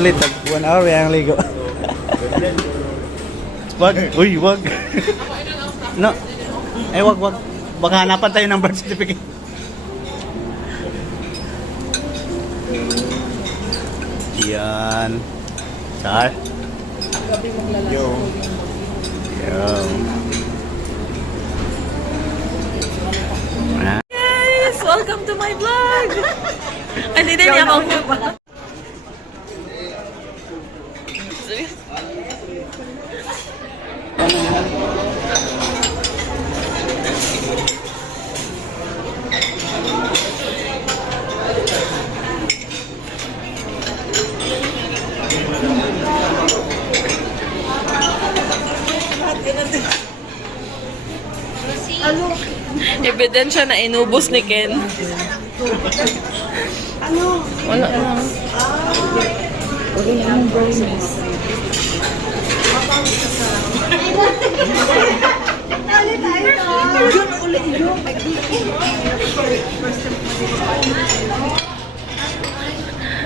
ulit. 1 hour yung ligo. Wag. Uy, wag. No. Eh, wag. Baka hanapan tayo ng birth certificate. Yan. Char. Yo. Guys, welcome to my vlog. Hindi din ako. Ebidensya na inubos ni Ken. Ano? Wala lang.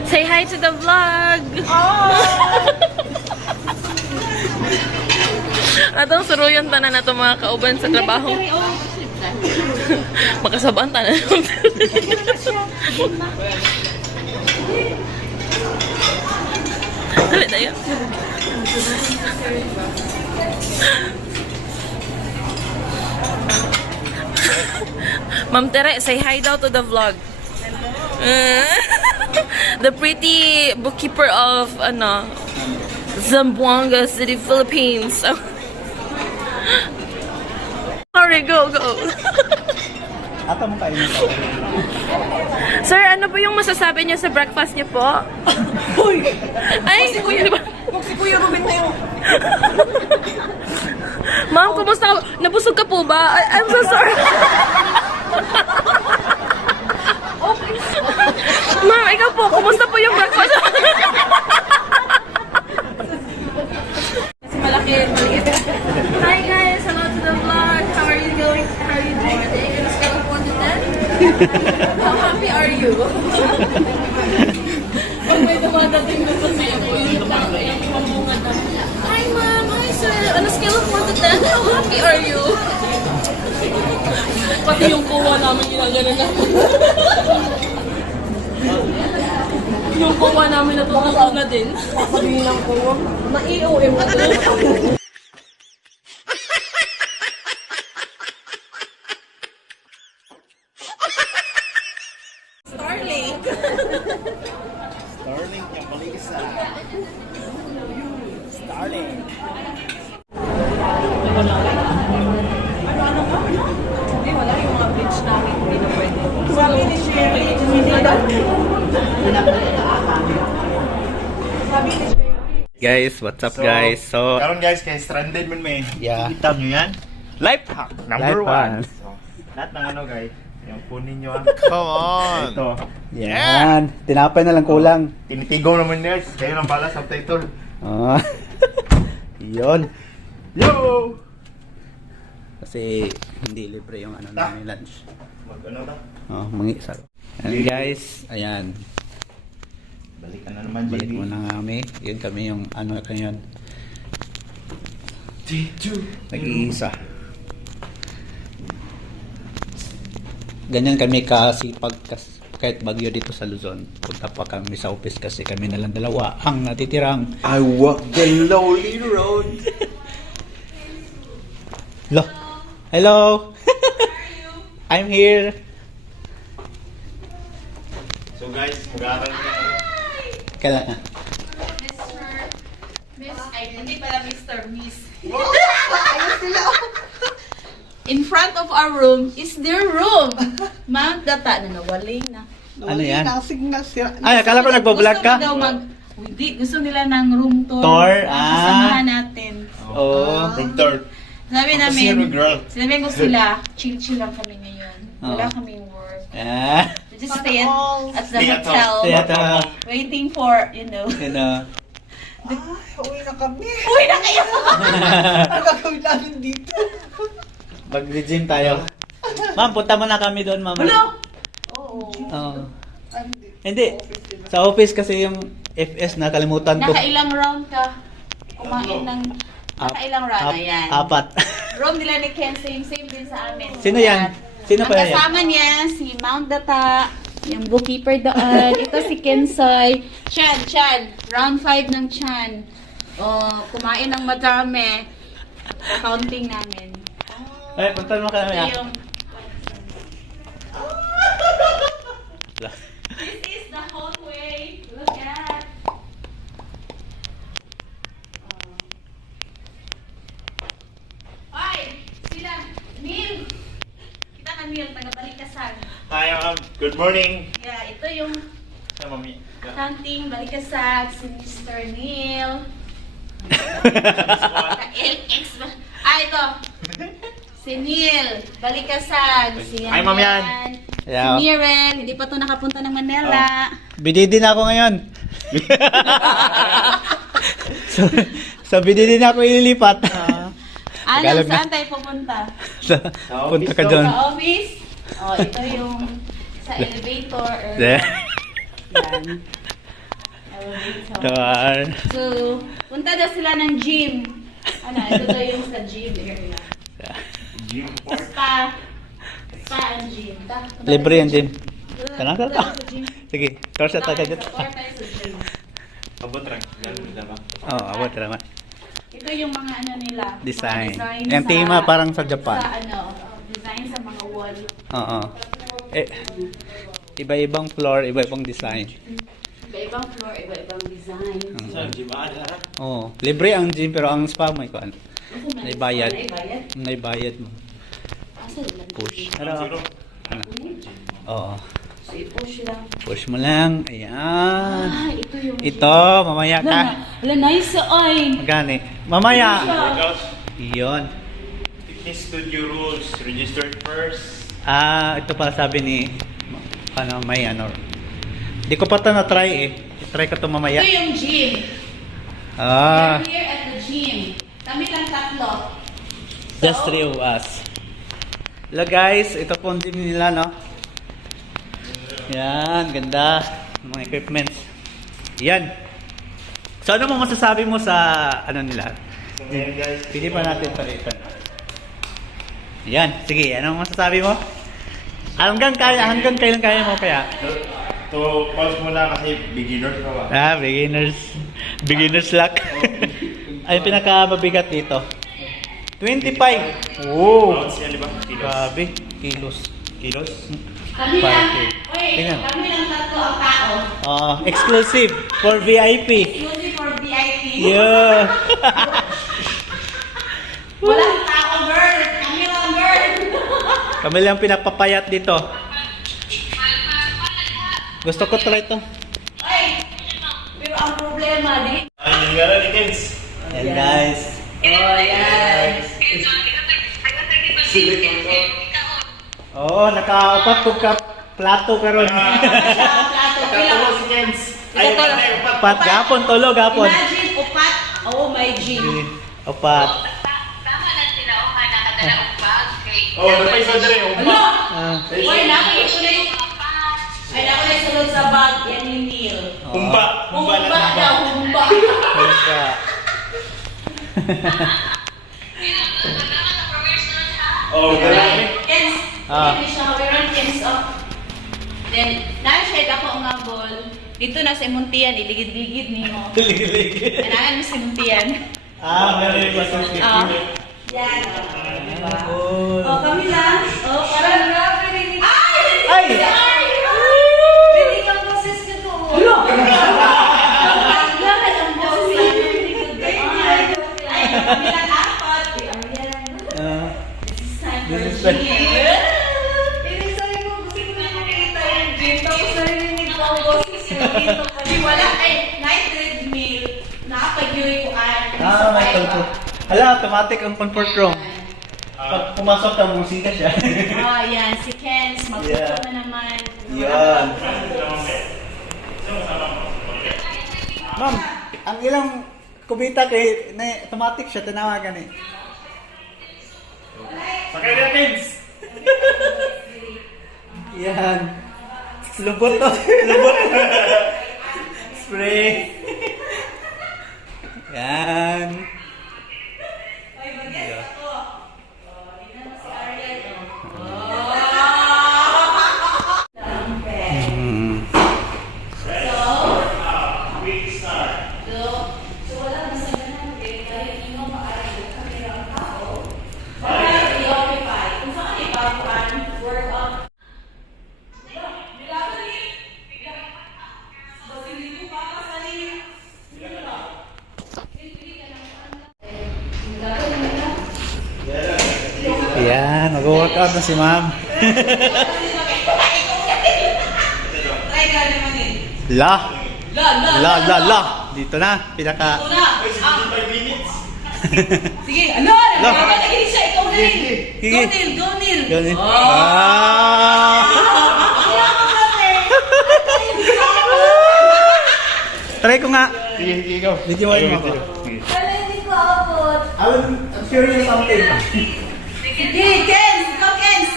Say hi to the vlog! Atong suruyan tanan na itong mga kauban sa trabaho. Makasabaan tanan. Dali tayo. Ma'am Tere, say hi daw to the vlog. The pretty bookkeeper of Zamboanga City, Philippines. Sorry, go. Ato mo kayo. Sir, ano po yung masasabi niyo sa breakfast niyo po? Uy! Ay, Si Kuya Ruben na yun. Ma'am, kumusta ka? Nabusog ka po ba? I'm so sorry. Ma'am, ikaw po, kumusta po yung breakfast? Hi guys, hello to the vlog. How are you doing? How are you doing today? On a scale of 1 to 10? How happy are you? Pag may dumadating na sa siya po, yung pambungad na. Hi ma'am, hi sir. On a scale of 1 to 10, how happy are you? Pati yung kuha namin ginagano na. Yung kuha namin natutuwa na din. Sabihin lang ko, ma-EOM mo. Starlink. Starlink yung balisa. Starlink. Hindi, wala yung mga bridge namin. Hindi na pwede. Sabi ni Sherry, hindi daw. Sabi ni Sherry. Guys, what's up guys? So, Karon guys, kay stranded man may. Yeah. Kita nyo yan? life hack. Number Life 1. hack. So, lahat ng ano guys, yung punin nyo Come on! Ito. Yan. Tinapay na lang kulang. Tinitigaw naman guys. Kayo lang pala subtitle. Ah. Yun. Yo! Kasi hindi libre yung ano namin lunch. Mag ano ta? Oh, mangisar. And guys, ayan. Balikan na naman Balik JB. muna kami. Yun kami yung ano kanyan. Nag-iisa. Ganyan kami kasipag kahit bagyo dito sa Luzon. Punta pa kami sa office kasi kami na lang dalawa ang natitirang. I walk the lonely road. Hello. Hello. I'm here. So guys, mag-aaral na kami. Kailan? Miss, ay, hindi pala Mr. Miss. In front of our room is their room. Ma'am, data na nawaling na. Ano yan? Signal sila. Ay, akala ko nagbablog ka. Gusto mo daw hindi, gusto nila ng room tour. Tour, Kasamahan natin. Oh. Room tour. Sabi Kasi namin, ano, girl? sinabi ko sila, chill-chill lang kami ngayon. Wala Oh. kaming work. Ah. We just stay at the Stay at hotel, home. Stay at home. waiting for, Yun. Ay, uwi na kami. Uy na kayo! Ano gagawin namin dito? Mag-gym tayo. Ma'am, punta muna kami doon, ma'am. Hello! Oo. Oo. Ay, hindi. Hindi. Sa office kasi yung FS nakalimutan ko. Nakailang round ka? Kumain ng... Nakailang round? Ayan. Apat. Room nila ni Ken, same din sa amin. Sino yan? Sino Ang kaya yan? kasama niya, si Mount Data, yung bookkeeper doon. Ito si Kensoy. Chan. Round 5 ng Chan. Kumain ng madami. Accounting namin. Ay, punta mo kami. Ito yung... This is the hallway. Look at. Ay, sila. Neil. Kita ka Neil, taga-Balikasan. Hi, ma'am. Good morning. Yeah, ito yung Hi, mami. accounting, Balikasag, si Mr. Neil. LX ba? Ito. Si Neil, Balikasag. Si Hi, Ma'am Yan. Yeah. Si Mirel, hindi pa to nakapunta ng Manila. Bididi na ako ngayon. so bididi na ako ililipat. Ano, Tagalog na. saan tayo pupunta? Punta ka doon. Sa office? Ito yung sa elevator. There. Yan. Elevator. Door. So, punta daw sila ng gym. Ito daw yung sa gym area. Gym Spa. Spa and gym. Libre yan, Jim. Tanang ka Punta sa gym. Sige, torsa tayo dito. Or tayo sa gym. Abot lang. Ganun ba? Oo, abot naman. Ito yung mga ano nila. Design. Mga design Yung sa- tema parang sa Japan. Sa design sa mga wall. Oo. Eh, iba-ibang floor, iba-ibang design. Iba-ibang floor, iba-ibang design. Saan? Gym ada? Oo. Libre ang gym pero ang spa may kuan. May bayad. May bayad? May bayad mo. Asa lang? Push. Zero. Ano? Oo. So, i-push lang. Push mo lang. Ayan. Ito yung Ito, mamaya ka. Wala, nice oy. Magani. Mamaya. Workout. Iyon. Fitness studio rules. Registered first. Ito pala sabi ni may Di ko pa ito na-try eh. I-try ko ito mamaya. Ito yung gym. Ah, We're here at the gym. Kami lang tatlo. just 3 of us. Hello guys, ito po ang gym nila, no? Yan, ganda. Mga equipments. Yan. So ano mo masasabi mo sa nila? So ngayon guys. Pili pa natin palitan. Yan, sige, ano masasabi mo? Hanggang kailan kaya mo kaya? To pause muna kasi beginner ka ba? Beginner's luck. Ay, pinaka-mabigat dito. 25. Oh, Pounds yan, di ba? Kilos. grabe. Kilos. Kilos? Kami lang. Parang- Oy, Tingnan. kami lang tatlo ang tao. Exclusive for VIP. Exclusive for VIP. Yeah. Walang tao, girl. Kami lang, girl. Kami lang pinapapayat dito. Gusto ko try ito. Ay, pero ang problema, di. Ay, yung gano'n ni Kens. Yan guys. Oh, yan. Oo, nakaupat ko ka plato karon. Plato, Katulo si Kens. Ay, Ito, ay, upat. Upat gapon, tulog gapon. Imagine, upat. Oh, my G. Upat. Oh, napay sa dere. Ano? Ah, Uy, nakikita ko na yung... Ay, naku na yung sunod sa bag. Yan yung Neil. Humba. Humba lang. Humba daw, humba. ganda. Oh, grabe. Kens, Ah. hindi siya. We're on Kens up. Then, na-shade ako ang nga ball. Dito na sa Muntian, iligid-ligid ni mo. Kailangan mo si Muntian. Meron yung pasok. Yan. Cool. Oh, kami lang. Oh, parang grabe rin. Ay! Ay! Hindi ang boses ko to. Grabe ang boses. Ay, kami lang apat. Ah, This is This is time for gym. Hindi sabi ko, gusto ko na makita yung gym. Tapos narinig ko ang boses yung dito. Kasi wala, night treadmill. Nakapag-yui ko may comfort. Hala, automatic ang comfort room. Pag pumasok ka, musika siya. Yan. Si Kens, magpupo Yeah. na naman. Yan. Ma'am, ang ilang kubita kay na automatic siya tinawagan eh. Sakay na, Kens. Yan. Lubot to. Lubot. Spray. Yan. Hmm. Yan, mag-workout na si ma'am. La. La. Dito na, pinaka. Sige, ano? Nagkakagin siya. Ikaw na rin. Sige. Go, Neil. Ganun. Ah! Try ko nga. Sige, ikaw. Video mo mo. Wala, hindi ko abot. I'm sure you something. Sige, Kens. Ikaw, Kens.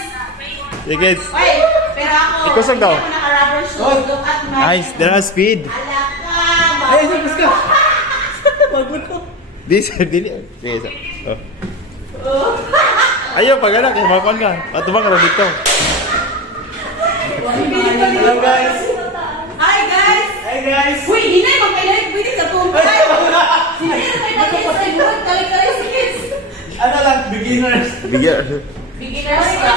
Sige. Oy, pero ako. Ikusog daw. Hindi ako naka-rubber shoes. Look at my... Nice, there are speed. Alak ka. Ay, tapos ka. Pagod ko. This, dili. Sige, isa. Oh. Ayaw, pag anak, kumakon ka. Patubang ka rin dito. Hello guys. Hi, guys. Hi guys. Uy, hinay, magkailanit. Pwede sa tumpay. Hinay, magkailanit. Kalik-kalik si kids. Ano lang, beginners. Bigyan. Beginners ka.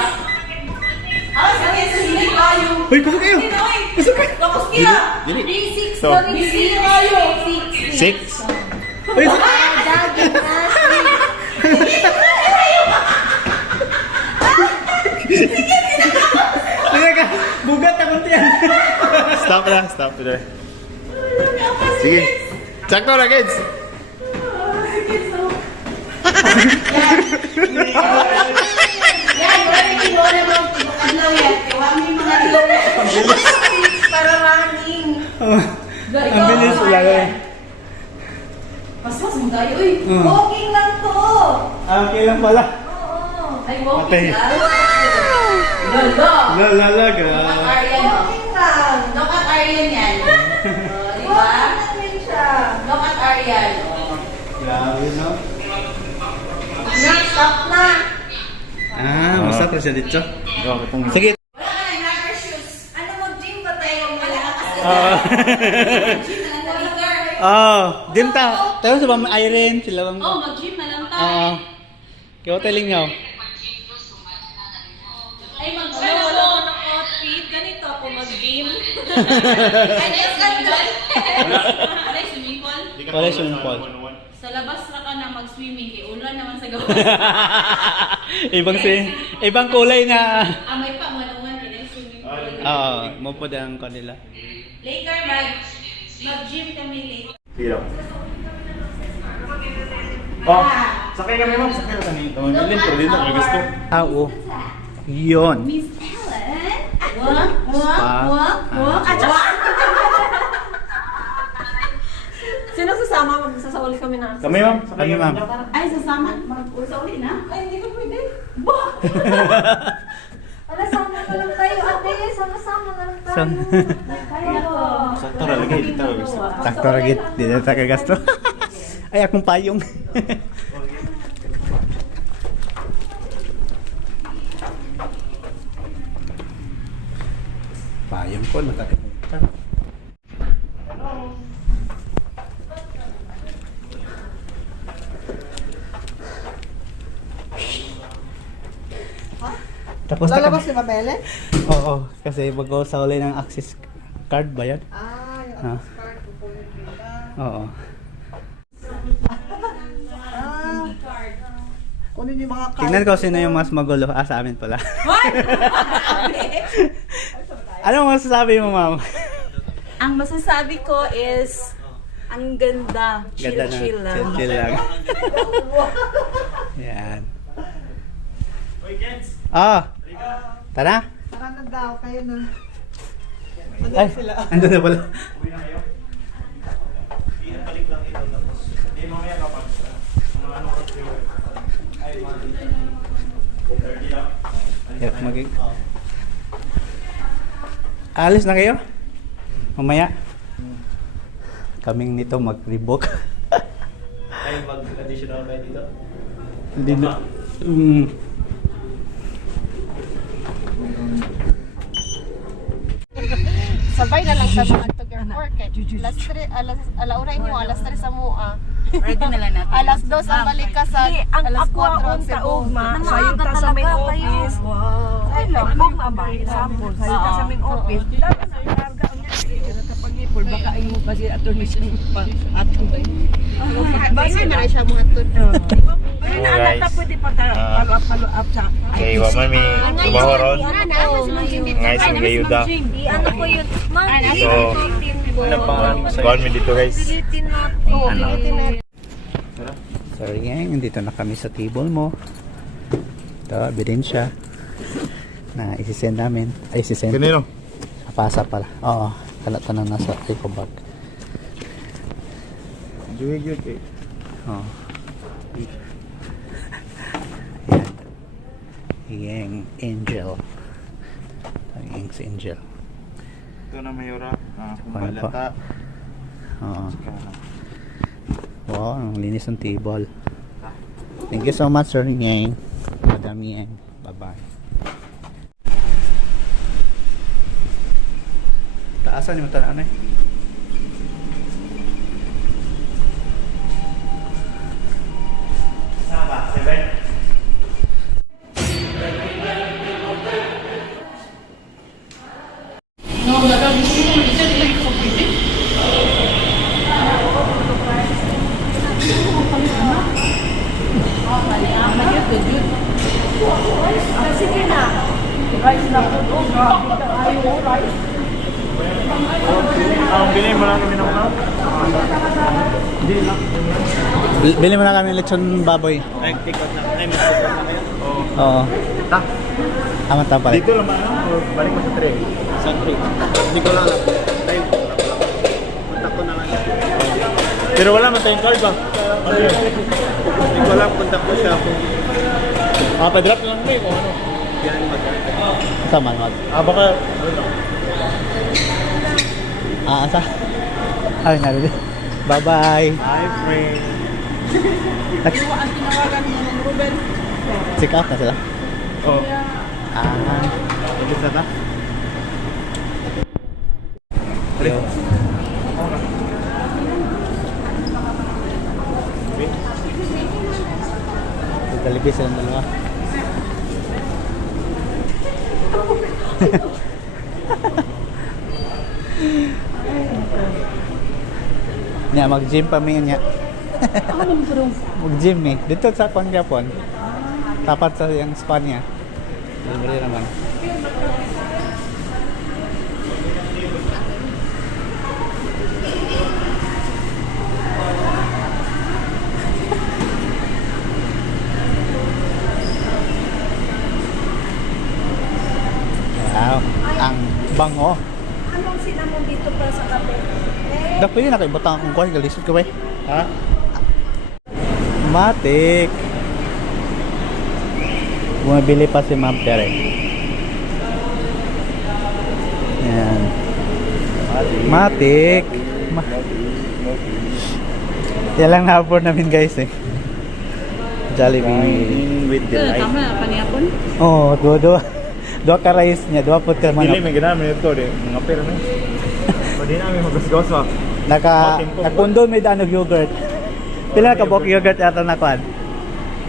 Sa kids, hinay kayo. Uy, kusok kayo. Kusok kayo. Tapos kila. Dili. Day 6 So, kami. Busy kayo. 6. Uy, Daging sige ka. Bugat ako tiyan. Stop na, stop na. Sige. Sakto na, kids. Yan, pwede mo na mga adlaw yan. Kaya may mga adlaw para running. Ang bilis ulagay. Mas mo tayo, uy. Mm. Walking lang to. Okay lang pala. Oo. Ay, Patay. walking lang. Lolo. Lalalaga. Look at Aryan. Walking lang. Look at Aryan yan. Di ba? Look at Aryan. Grabe no. Stop na. Basta pa siya dito. Sige. Wala ka ng rubber shoes. Ano mag-gym ba tayo? Wala ka kasi. Ah. Gym na lang talaga. Dim ta. Tayo sa bang Irene sila bang. Oh, mag-gym na lang tayo. Kaya telling nyo. Ay, mag-ano ako ng outfit. Ganito ako mag-game. Ay, yes, ganun. Ano yung swimming pool? Wala swimming pool. Sa labas na ka na mag-swimming. Ulan naman sa gawa. ibang kulay na. May pa, manuwan. Kaya swimming pool. Oo, mo po ang kanila. Later, mag-gym kami later. Hero. Oh, sakay kami ma'am, sakay kami. Tawagilin, pero dito may gusto. Oo. Yun. Miss Ellen? Walk. Sino sasama? Magsasawali kami na. Kami ma'am, sakay Kami, ma'am. Ay, sasama. Mag-usawin na. Ay, hindi ko pwede. Ala, sama na lang tayo, ate. Sama-sama na lang tayo. Kaya ko. Sakto ra lagi, dito may gusto. Sakto ragit. Di na sa kagasto. Ay, akong payong. Payong ko, nakakalimutan. Tapos na Lalabas kami. si Mamele? Oo, kasi mag-usawli ng access card ba yan? Yung Ha? access card, kukunin nila. Oo. Kunin yung mga card. Tingnan ko sino yung mas magulo. Sa amin pala. Ano masasabi mo, ma'am? Ang masasabi ko is, ang ganda. Ganda na. Chill lang. Chill lang. Yan. Tara. Tara na daw, kayo na. Ay, andun na pala. Hirap maging. Alis na kayo? Mamaya? kaming nito mag-rebook. Ay, mag-additional kayo dito? Hindi na. Sabay na lang sa mga to-airport. Alauna inyo, alas 3 sa mua. Ready na lang natin. Alas 2 ang balik ka sa ang alas ako 4 ang ang Cebu. taugma, sayo ta sa main office. Wow. Ay, labong abay. Sample, sayo ta sa main office. Dapat na ilarga ang niya. Pag-ipol, baka imo kasi attorney siya pa. Attorney. Basta na rin siya mga tun. Ay, naalala pwede pa tayo follow up sa Okay, waman may trabaho ron. Ngay sa Gayuda. Ano po yun? So, kuhan mi dito guys. So yan, dito na kami sa table mo. Ito, ebidensya na isisend namin. Ay, isisend. Kanino? Apasa pala. Oo, kalata na nasa eco bag. Juhig eh. Oo. Yang Angel. Yang si Angel. Ito na Mayora. Ano pa? Kumbalata. Oo. Wow, ang linis ng table. Thank you so much, Sir Yang. Madam Yang. Bye-bye. Taasan yung tanaan eh. Sama, 7. Bilhin mo lang kami ng mga. Bili mo na kami ng lechon baboy. Ay, tikot na. Ay, mag-tikot na kayo? Oo. Oo. Ta. Tama tama pala. Dito lang ba? Or balik mo sa 3? Sa 3. Hindi ko lang. Tayo. Kontak ko na lang. Pero wala man tayong card ba? Ano yun? Hindi ko alam. Kontak ko siya kung... pa-drop lang mo kung ano. Yan mag-drop. Tama mag. Baka... Ano lang. Asa? Ay, narinig. Bye-bye. Hi, friend. Check out na sila. Oh. Ito sa ta? Hello. Galibis silang dalawa. Nya mag-gym pa mi nya. Mag-gym eh. Dito sa Pangyapon. Tapat sa yung spa niya. Libre naman. Wow, ang bango. Anong sinamon dito pa sa kape? Dapat yun nakaibutang akong kuha. Galisod ka ba? Ha? Matik. Bumibili pa si Ma'am Tere. Yan. Matik. Yan lang na-afford namin guys eh. Jollibee. With delight. Tama na, paniyapon? Oh, dua ka rice niya, dua po ka Dili manok. may ginamit ito rin. Mga pera na. Pwede namin magasgawas ba? Nagpundo may daan og yogurt. Pila ka bok yogurt ato na kwan?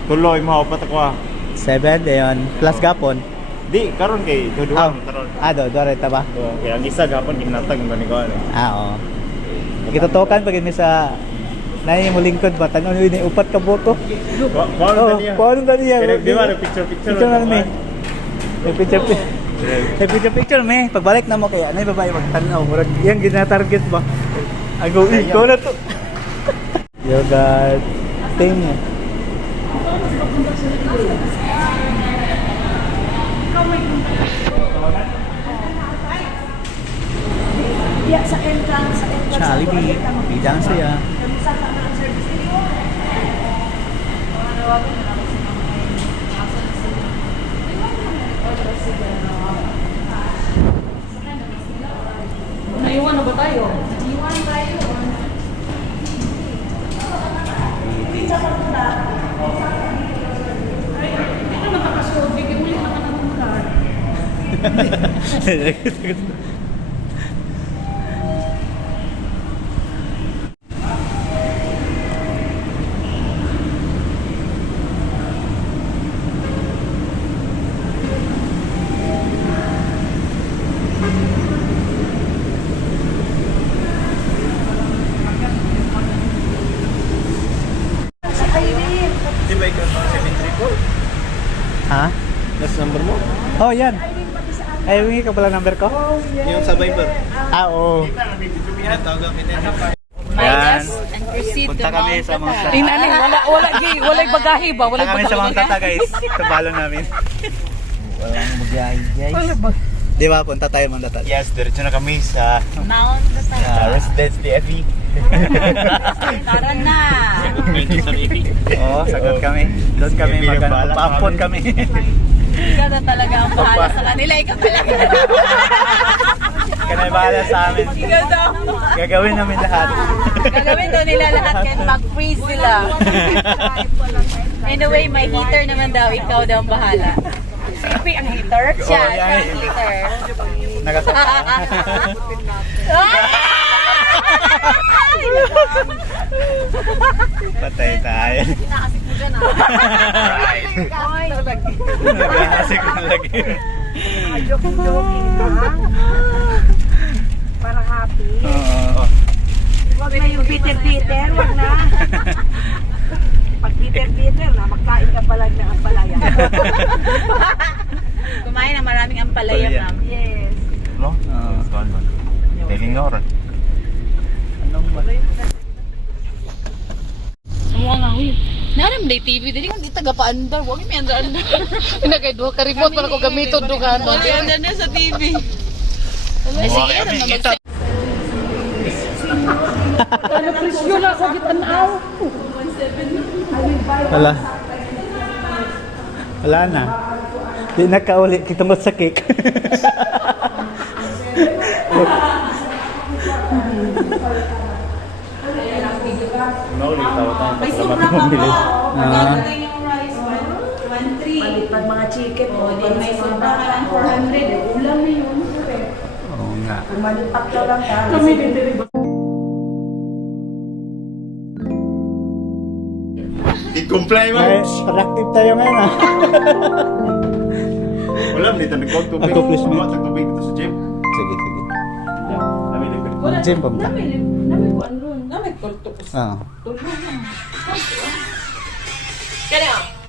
Tuloy mo upat ako ah. 7 dayon plus gapon. Di karon kay Ah, duduan karon. do reta ba? So, kaya ang isa gapon ginatag ng ganigawan. Oo. Kitutukan pag mi sa nay mo lingkod ba tanon ni upat ka boto. Paano Oh, niya? paano ba niya? Di ba picture Picture na mi. Picture me. Pagbalik na mo kaya nay babae magtanaw. Murag yang gina-target ba? Ago ikaw na to. Yo God. Ting. Ya, sa entrance. Jollibee. Bidang saya. Naiwan na ba tayo? Iwan tayo. Di ba ikaw sa 734? Ha? Last number mo? Oh, yan. Ay, wingi ka pala number ko? Yung sa Viber. Ah, oo. Tinatawagan kita. Yan. And proceed Punta to kami Mount sa mga Tata. tata. Inanin, wala gay, wala bagahe ba? Punta kami sa mga tata, guys. Sa balon namin. Walang magyay, guys. Wala ba? Di ba? Punta tayo mga tata. Yes, diretso na kami sa Mount Tata. Residence DFE. Tara na! Oo, sagot kami. Doon kami mag-paampon kami. Ikaw na talaga ang bahala sa kanila. Ikaw talaga. Kanay bahala sa amin. Ikaw daw. Gagawin namin lahat. Gagawin daw nila lahat kahit mag-freeze sila. Anyway, may heater naman daw. Ikaw daw ang bahala. Sipi ang hater. Siya Oh, yan. ang heater. Nagasama. Patay tayo. Nagahasik na lagi. Joking lang. Para happy. Oo. Huwag na yung bitter-bitter, wag na. Pag bitter-bitter na, magkain ka pala ng ampalaya. Kumain ng maraming ampalaya, Ampalaya. ma'am. Yes. No? Taking over. Anong ba? Semua nga, huy. Naram day TV, dili kang taga paanda. Huwag may anda-anda. Pinagay duha ka remote para ko gamiton dugan. Huwag may anda na sa TV. Ay, sige, ano na mag- Ano presyo na ako gitanaw? Wala. Wala na. Di nakauli kitungod sa cake. May sobra pa po. Ah. Yung rice, 1.3. Pag mga chicken, O, din may sobra ka ng 400. Ulam na yun. Oo nga. malipat ka lang ka. Kami din I-comply mo. Ay, productive tayo ngayon ah. Wala, dito nag-tubig. Accomplishment. Mga tubig dito sa gym. Sige, sige. Dami libre. Mag-gym pa ba? Nami ko ano, nami ko to. Oo. Kaya,